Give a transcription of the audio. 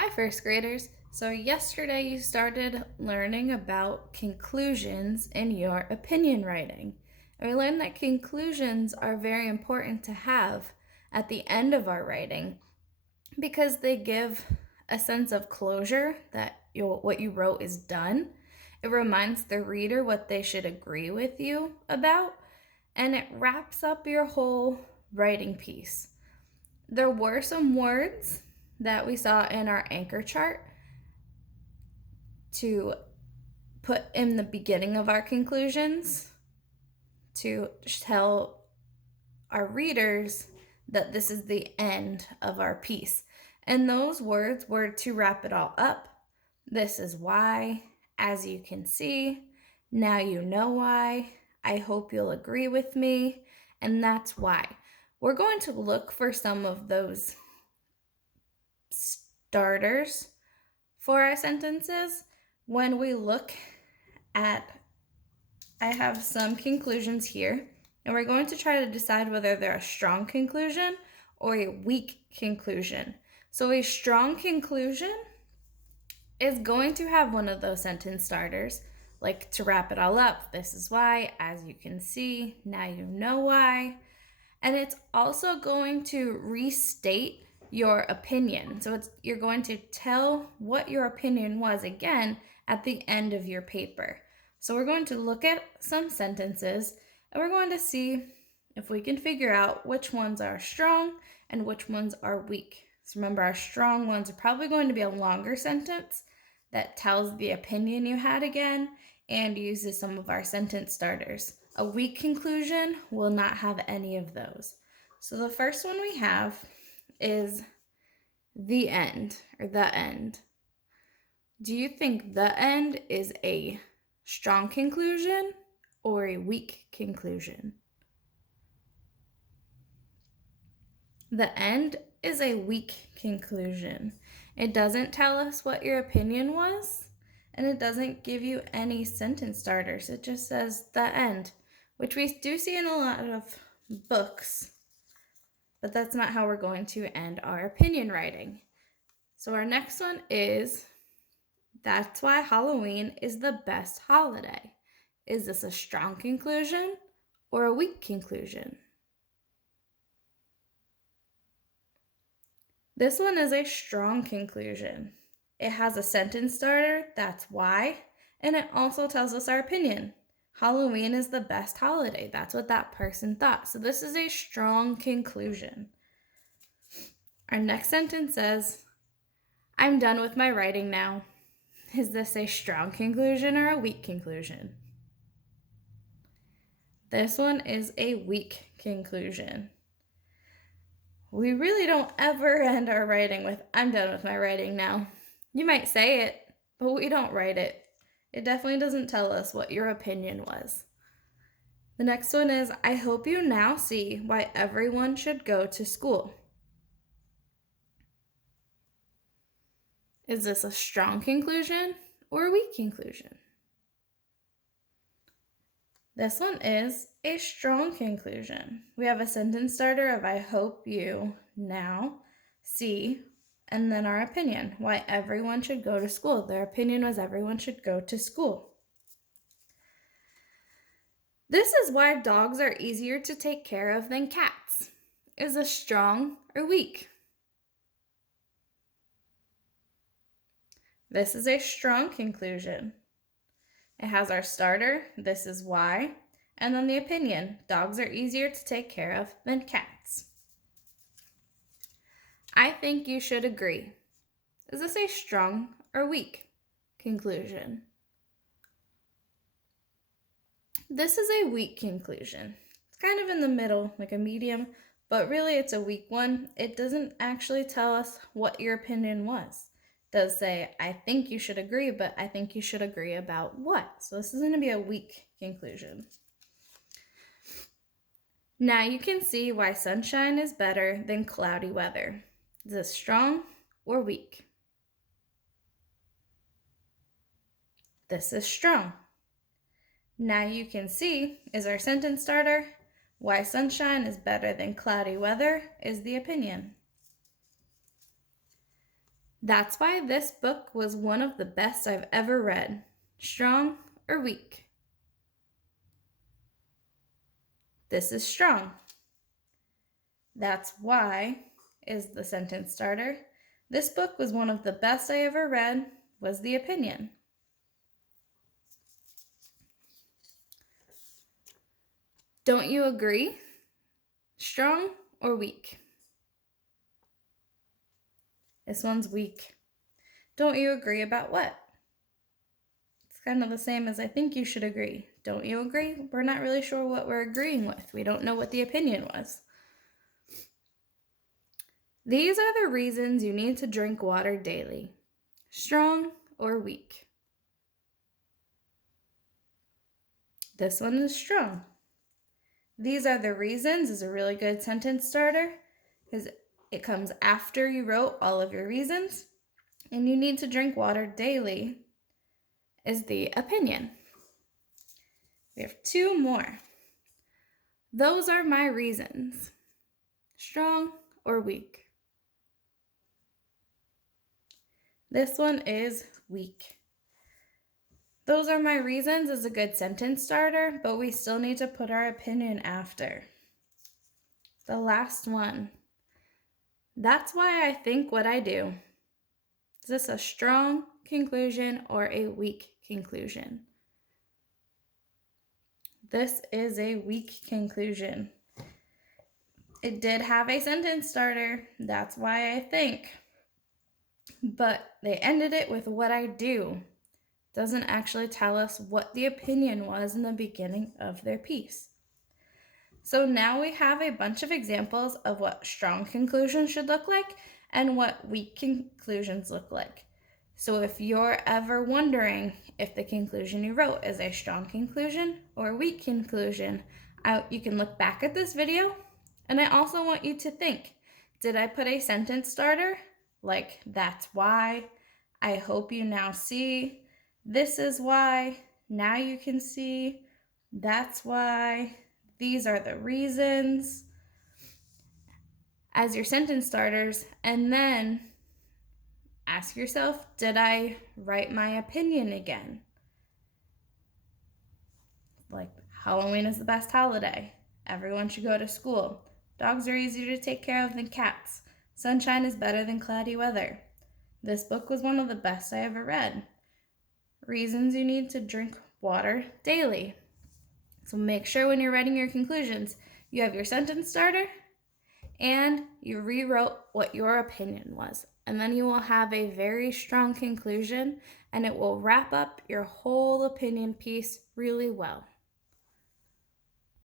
Hi, first graders. So, yesterday you started learning about conclusions in your opinion writing. And we learned that conclusions are very important to have at the end of our writing because they give a sense of closure that what you wrote is done. It reminds the reader what they should agree with you about, and it wraps up your whole writing piece. There were some words that we saw in our anchor chart to put in the beginning of our conclusions to tell our readers that this is the end of our piece. And those words were to wrap it all up. This is why, as you can see, now you know why. I hope you'll agree with me, and that's why. We're going to look for some of those starters for our sentences when we look at, I have some conclusions here, and we're going to try to decide whether they're a strong conclusion or a weak conclusion. So a strong conclusion is going to have one of those sentence starters, like to wrap it all up, this is why, as you can see, now you know why. And it's also going to restate your opinion. So you're going to tell what your opinion was again at the end of your paper. So we're going to look at some sentences and we're going to see if we can figure out which ones are strong and which ones are weak. So remember, our strong ones are probably going to be a longer sentence that tells the opinion you had again and uses some of our sentence starters. A weak conclusion will not have any of those. So the first one we have is the end, or the end. Do you think the end is a strong conclusion or a weak conclusion? The end is a weak conclusion. It doesn't tell us what your opinion was, and it doesn't give you any sentence starters. It just says the end, which we do see in a lot of books, but that's not how we're going to end our opinion writing. So our next one is, that's why Halloween is the best holiday. Is this a strong conclusion or a weak conclusion? This one is a strong conclusion. It has a sentence starter, that's why, and it also tells us our opinion. Halloween is the best holiday. That's what that person thought. So this is a strong conclusion. Our next sentence says, I'm done with my writing now. Is this a strong conclusion or a weak conclusion? This one is a weak conclusion. We really don't ever end our writing with, I'm done with my writing now. You might say it, but we don't write it. It definitely doesn't tell us what your opinion was. The next one is, I hope you now see why everyone should go to school. Is this a strong conclusion or a weak conclusion? This one is a strong conclusion. We have a sentence starter of I hope you now see, and then our opinion, why everyone should go to school. Their opinion was everyone should go to school. This is why dogs are easier to take care of than cats. Is this strong or weak? This is a strong conclusion. It has our starter, this is why, and then the opinion, dogs are easier to take care of than cats. I think you should agree. Is this a strong or weak conclusion? This is a weak conclusion. It's kind of in the middle, like a medium, but really it's a weak one. It doesn't actually tell us what your opinion was. It does say, I think you should agree, but I think you should agree about what? So this is going to be a weak conclusion. Now you can see why sunshine is better than cloudy weather. Is this strong or weak? This is strong. Now you can see is our sentence starter. Why sunshine is better than cloudy weather is the opinion. That's why this book was one of the best I've ever read. Strong or weak? This is strong. That's why is the sentence starter. This book was one of the best I ever read was the opinion. Don't you agree? Strong or weak? This one's weak. Don't you agree about what? It's kind of the same as I think you should agree. Don't you agree? We're not really sure what we're agreeing with. We don't know what the opinion was. These are the reasons you need to drink water daily. Strong or weak? This one is strong. These are the reasons is a really good sentence starter because it comes after you wrote all of your reasons. And you need to drink water daily is the opinion. We have two more. Those are my reasons. Strong or weak? This one is weak. Those are my reasons is a good sentence starter, but we still need to put our opinion after. The last one. That's why I think what I do. Is this a strong conclusion or a weak conclusion? This is a weak conclusion. It did have a sentence starter. That's why I think. But they ended it with what I do. Doesn't actually tell us what the opinion was in the beginning of their piece. So now we have a bunch of examples of what strong conclusions should look like and what weak conclusions look like. So if you're ever wondering if the conclusion you wrote is a strong conclusion or a weak conclusion, you can look back at this video. And I also want you to think, did I put a sentence starter? Like, that's why. I hope you now see. This is why. Now you can see. That's why. These are the reasons as your sentence starters. And then ask yourself, did I write my opinion again? Like, Halloween is the best holiday. Everyone should go to school. Dogs are easier to take care of than cats. Sunshine is better than cloudy weather. This book was one of the best I ever read. Reasons you need to drink water daily. So make sure when you're writing your conclusions, you have your sentence starter and you rewrote what your opinion was. And then you will have a very strong conclusion and it will wrap up your whole opinion piece really well.